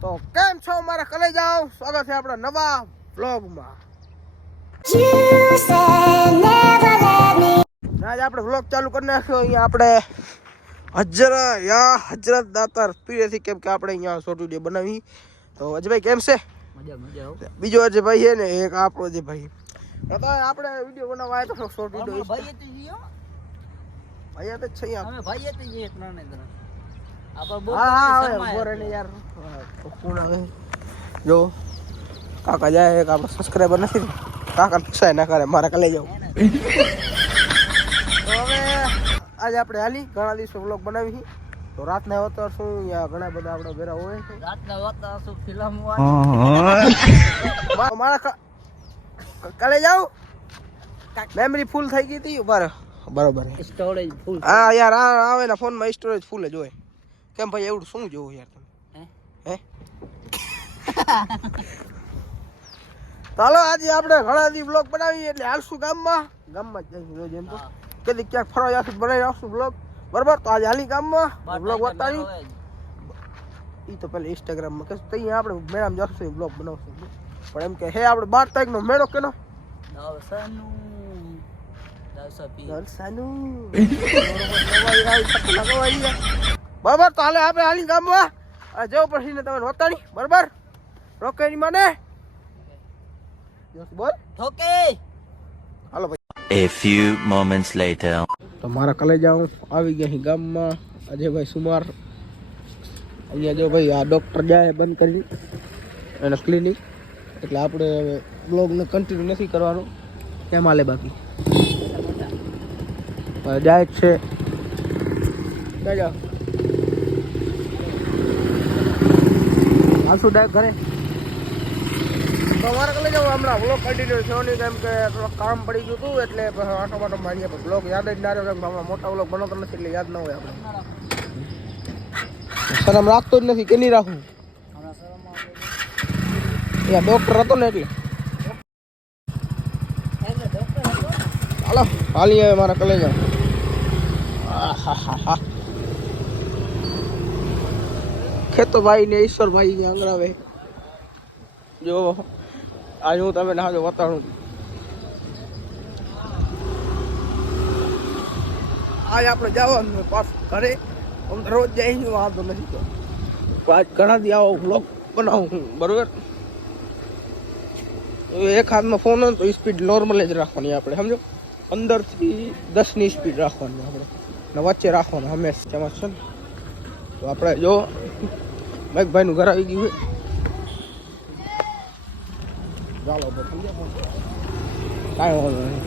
તો કેમ છો મારા કલેજાઓ, સ્વાગત છે આપણા નવા વ્લોગમાં. આજ આપણે વ્લોગ ચાલુ કરી નાખ્યો. અહીંયા આપણે હજરત દાતાર પીરેથી, કેમ કે આપણે અહીંયા શોર્ટ વિડીયો બનાવી. તો અજયભાઈ કેમ છે? મજા. બીજો અજયભાઈ છે ને, એક આપણો અજયભાઈ. તો આપણે વિડીયો બનાવવા આવ્યા તો શોર્ટ વિડીયો ભાઈ તો છે અહીંયા. ભાઈ તો એક નાને જો કાકા જાય, એક આપણે સબસ્ક્રાઈબર નથી, કાકા નુકસાન ના કરે, મારા કલે જાવ. તો હવે આજે આપણે હાલી ઘણા દિવસો વ્લોગ બનાવી. તો રાતના અવતાર શું ઘણા બધા આપણા ભેરા હોય છે. રાતના અવતાર શું ફિલ્મ મારા કલે જાવ. મેમરી ફૂલ થઈ ગઈ હતી. બરોબર સ્ટોરેજ ફૂલ. હા યાર, આવે ને ફોનમાં સ્ટોરેજ ફૂલ જ હોય. કેમ ભાઈ એવું શું જોવું યાર તમે? હે ચાલો આજે આપણે ઘણા દી બ્લોગ બનાવી એટલે હાલશું ગામમાં જ જઈશું. એમ તો કદી ક્યાંક ફરવા જશું બનાવી આવશું બ્લોગ, બરાબર? તો આજે હાલી ગામમાં બ્લોગ બતાવી. એ તો પેલા ઇન્સ્ટાગ્રામમાં કે ત્યાં આપણે મેળામાં જશું બ્લોગ બનાવશું. પણ એમ કે હે આપણે 12 તારીખનો મેળો કેનો? બરાબર. તો હાલે આપણે હાલી ગામમાં જવું પડશે ને તમે હોતાની, બરાબર? રોકેની માને બોલ ઓકે. હાલો ભાઈ. A few moments later. તો મારા કલેજાઓ આવી ગયા છે ગામમાં. અજયભાઈ સુમાર અહીંયા જો ભાઈ, આ ડોક્ટર જાય બંધ કરી એને ક્લિનિક, એટલે આપણે હવે બ્લોગને કન્ટિન્યુ નથી કરવાનું. કેમ હાલે બાકી? જાય જ છે. જાઓ આસુ ડાય ઘરે. તમારે કલે જાવ હમણાં વ્લોગ કન્ટિન્યુ થયો નહીં, કેમ કે થોડું કામ પડી ગયું હતું, એટલે આટો માટો મારીએ. પણ બ્લોગ યાદ જ ના રહ્યો, કેમ કે હમણાં મોટા વ્લોગ બનાવતો નથી એટલે યાદ ના હોય. આપણે શરમ રાખતો જ નથી કે નહીં રાખવું? અહીંયા ડોક્ટર હતો ને એટલે. હાલો હાલી આવે મારા કલે જાવ. ખેતોભાઈ ને ઈશ્વરભાઈ અંગરાવે જો. આજે હું તમે નાજો વતાણું. આજ આપણે જવાનું પાછું ઘરે. આમ તો રોજ જાય વાંધો નથી. તો આજ ઘણા દી આવો વ્લોગ બનાવું હું, બરોબર? એક હાથમાં ફોન હોય તો સ્પીડ નોર્મલ જ રાખવાની આપણે, સમજો. 15 થી 10 ની સ્પીડ રાખવાની આપણે, ને વચ્ચે રાખવાનું હંમેશા. તેમાં છે ને તો આપણે જો ભાઈ નું ઘર આવી ગયું હોય. ચાલો કાંઈ વાંધો નહીં.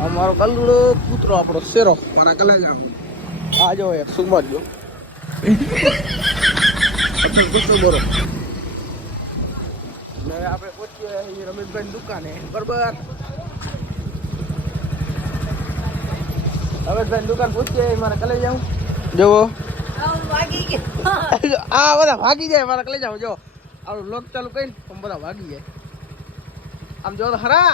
આ મારો ગલુડો કૂતરો, આપણો શેરો, મારા કલે જાવ. આ જો એક સુમાર જો કૂતરો બોરો. ને આપણે પહોંચીએ રમેશભાઈ દુકાને, બરાબર? રમેશભાઈ દુકાન પહોંચીએ મારા કલે જાઉં. જોવો આ બધા ભાગી જાય મારા કલે જાવ. જો આપણું લોક ચાલુ કરીને બધા ભાગી જાય. આમ જો હરા.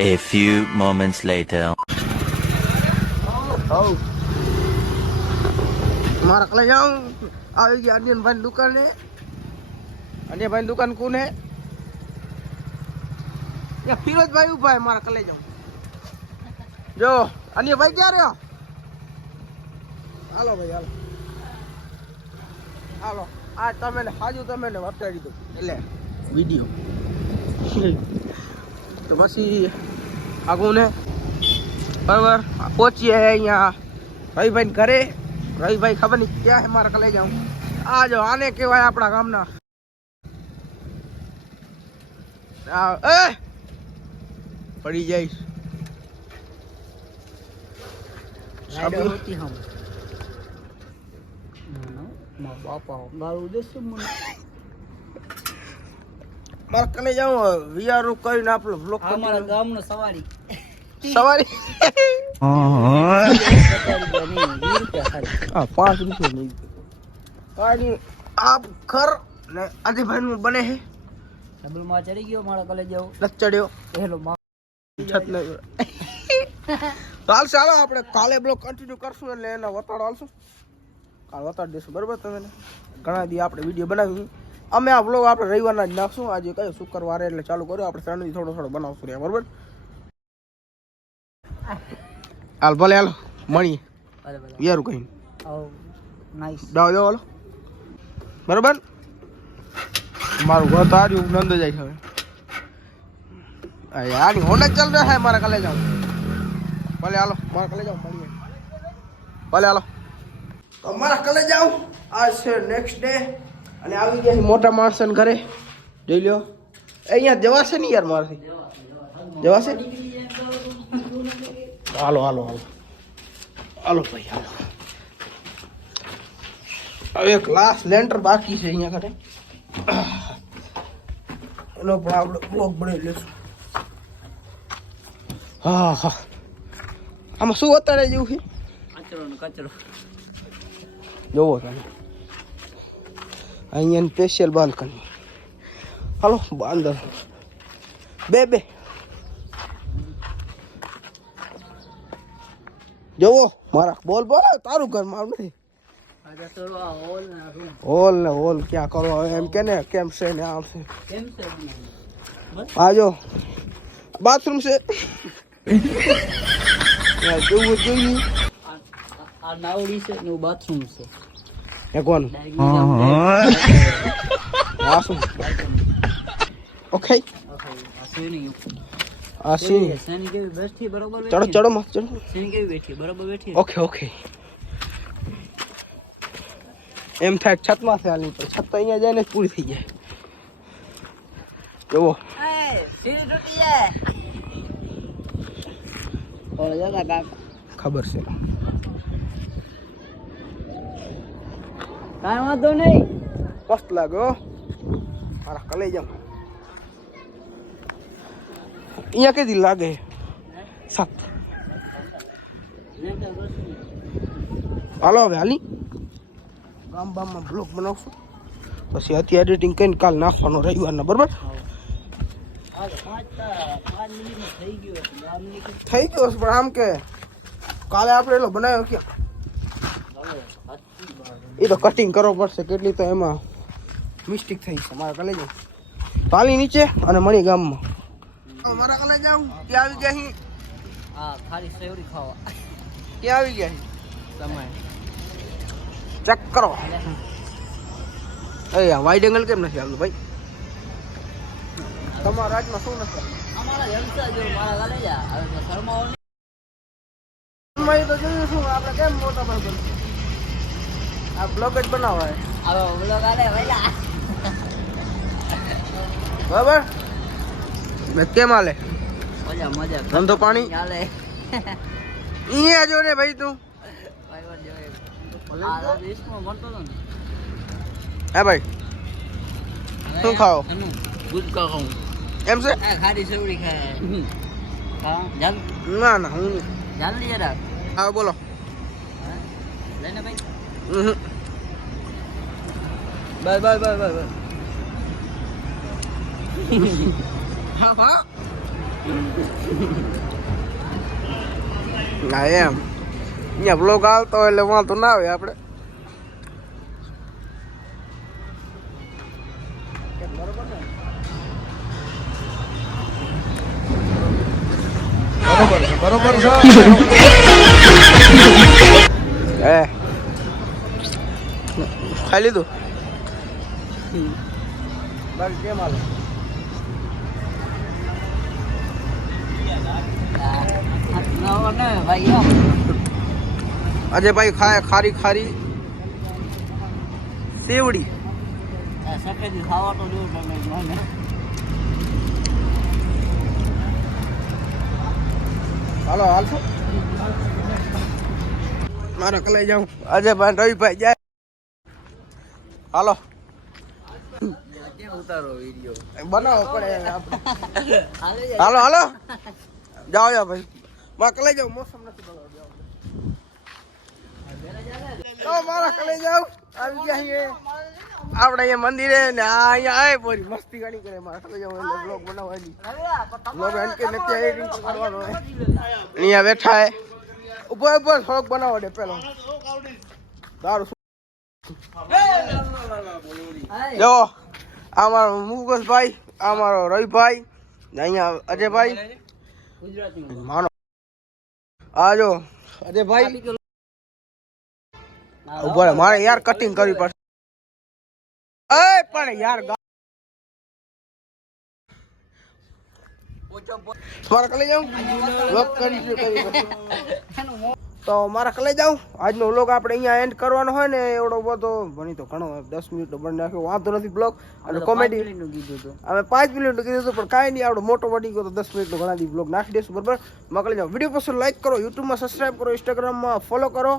A few moments later. મારા કલે જાઉં. આવી ગયા અનિયનભાઈ દુકાને. અનિયનભાઈ દુકાન કોને? ફિરોજભાઈ ઉભા મારા કલે જાઉં. જો અનિયનભાઈ ક્યાં રહ્યો? હાલો ભાઈ હાલો હાલો. આ તમે હાજુ તમે ને વટાડી દો એટલે વિડીયો. તો પછી આગું ને બરાબર પહોંચીએ અહીંયા રવિભાઈ ઘરે. રવિભાઈ ખબર નહીં ક્યાં હે મારા કલે જાઉં. આ જો આને કહેવાય આપણા ગામના પડી જઈશ. મારા કલે જાઉં વિયાર કરીને આપણો બ્લોક. અમારા ગામનો સવારી 5 રૂપિયા નહીં. કાંઈ આ ઘર ને આદિભાઈ નું બને છે. ડબલ માં ચડી ગયો મારા કલે જાવ. નથી ચડ્યો હેલો છત નહીં. તો હાલશે. હાલો આપણે કાલે બ્લોગ કન્ટિન્યુ કરશું એટલે એના વતાડો હાલશું. કાલ બતાડી દઈશું બરાબર તમે ઘણા દી આપણે વિડીયો બનાવી અમે આ વ્લોગ આપણે રવિવારના જ નાખશું આજે કયો શુક્રવારે એટલે ચાલુ કર્યો આપણે ત્રણ દી થોડો બનાવશું રહ્યા બરાબર હાલ ભલે હાલો મળીએ યારું કહીને નાઈસ જાઓ જાઓ હાલો બરાબર મારું ઘર તો આજુ નંદ જાય છે હવે યાર હોન્ડા ચાલ રહ્યા है મારા કલે જાઓ ભલે હાલો મારા કલે જાઓ મળીએ ભલે હાલો તો મારા કલે જાઓ આજ છે નેક્સ્ટ ડે અને આવી ગયા છે મોટા માણસને ઘરે જોઈ લ્યો અહીંયા જવાશે નહીં યાર મારાથી જવાશે હાલો હાલો હાલો હાલો ભાઈ હાલો હવે એક લાસ્ટ લેન્ટર બાકી છે અહીંયા ઘરે એનો પણ આપણે બ્લોગ બનાવી લેશું હા હા આમાં શું અત્યારે જેવું છે કચરો જોવો તમે અહીંયા સ્પેશિયલ બાલ્કની હાલો અંદર બે જોવો મારા બોલ બોલ તારું ઘર મારું નથી હોલ ને હોલ ક્યાં કરો એમ કે ને કેમ છે ને આમ છે આજો બાથરૂમ છે જોવું જોઈએ આ નાવડી છે નું બાથરૂમ છે એ કોણ વાસુ ઓકે આ સી શેની કેવી બેઠી બરોબર ચડો ચડો મત ચડો શેની કેવી બેઠી બરોબર બેઠી ઓકે એમ થાય છતમાં છે હાલી તો છત તો અહીંયા જાય ને પૂરી થઈ જાય જોવો સીડી તૂટી જાય ઓલા જતા કાકા ખબર છે કાંઈ વાંધો નહીં મસ્ત લાગ્યો મારા કલે જામ અહીંયા કેદી લાગે 7 હાલો હવે હાલી ગામમાં બ્લોગ બનાવશું પછી અત્યારે એડિટિંગ કરીને કાલ નાખવાનો રવિવારના બરાબર થઈ ગયો પણ આમ કે કાલે આપણે એટલો બનાવ્યો ક્યાં એ તો કટિંગ કરવો પડશે કેટલી તો એમાં મિસ્ટેક થઈ છે મારા કલે જાઉં પાલી નીચે અને મણી ગામમાં મારા કલે જાઉં ત્યાં આવી ગયા હા ખાલી સેવડી ખાવા ક્યાં આવી ગયા સમય ચેક કરો એ વાઇડ એંગલ કેમ નથી આવતું ભાઈ તમારા રાજમાં શું નથી અમારા જલસા જો મારા ગાલે જા હવે તો શર્માઓ તો જોયું શું આપણે કેમ મોટા ભાઈ આ બ્લોગ જ બનાવાય હવે ઓલો ગાલે વૈલા બરાબર કેમ હાલે મજા મજા ધંધો પાણી ચાલે અહીંયા જો ને ભાઈ તું ભાઈવર જોઈ આ દેશમાં ભણતો હતો ને હે ભાઈ શું ખાઓ ગુટકા ખાઉં એમ છે આ ખાડી સેવડી ખાય હા જાલ ના ના હું નહીં જલ્દી જરા હા બોલો લઈને ભાઈ બાય બાય બાય બાય હા હા ના એમ અહીંયા બ્લોગ આવતો એટલે વાંધો ના આવે આપણે બરોબર છે ખાઈ લીધું બાકી કેમ હાલે ભાઈ અજય ભાઈ ખાય ખારી ખારી સેવડી સફેદ ખાવા તો દૂર મને હાલો હાલશો મારા કલે જાઉં અજય ભાઈ રવિભાઈ જાય હાલો ઉતારો વિડિયો બનાવો પડે આપણે હાલો હાલો જાઓ જાઓ ભાઈ મારા કલે જાઉં મોસમ નથી બગાડ્યો તો મારા કલે જાઉં આવી ગયા છીએ આપણે અહીંયા મંદિરે ને આ અહીંયા આવે પૂરી મસ્તી ઘણી કરે મારા કલે જાઉં એટલે બ્લોગ બનાવવાની બ્લોગ એમ કે નથી એડિટિંગ કરવાનો હોય અહીંયા બેઠા હે ઉપર ઉપર થોડોક બનાવો દે પેલો દારૂ જો આ મારો મુકેશભાઈ, આ મારો રવિભાઈ, ને અહીંયા અજયભાઈ માનો આ જો અજયભાઈ ઉભા રહે, મારે યાર કટિંગ કરવી પડશે. એ પણ યાર મારા કલે જાઉં વ્લોગ તો મારા કલે જાઉં. આજનો વ્લોગ આપણે અહીંયા એન્ડ કરવાનો હોય ને, એવડો બધો ભણી તો ઘણો 10 મિનિટનો બની નાખ્યો, વાંધો નથી. બ્લોગ અને કોમેડી કીધું હતું અમે 5 મિનિટનું કીધું હતું, પણ કાંઈ નહીં, આવડો મોટો વધી ગયો તો 10 મિનિટનો ઘણા દી બ્લોગ નાખી દઈશું. બરાબર, મકલી જાઓ. વિડીયો પસંદ લાઈક કરો, યુટ્યુબમાં સબસ્ક્રાઈબ કરો, ઇન્સ્ટાગ્રામમાં ફોલો કરો.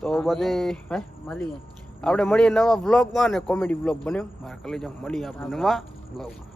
તો બધે મળીએ આપણે મળીએ નવા વ્લોગમાં, અને કોમેડી વ્લોગ બન્યો મારા કલે જાઓ. મળીએ આપણે નવા વ્લોગમાં.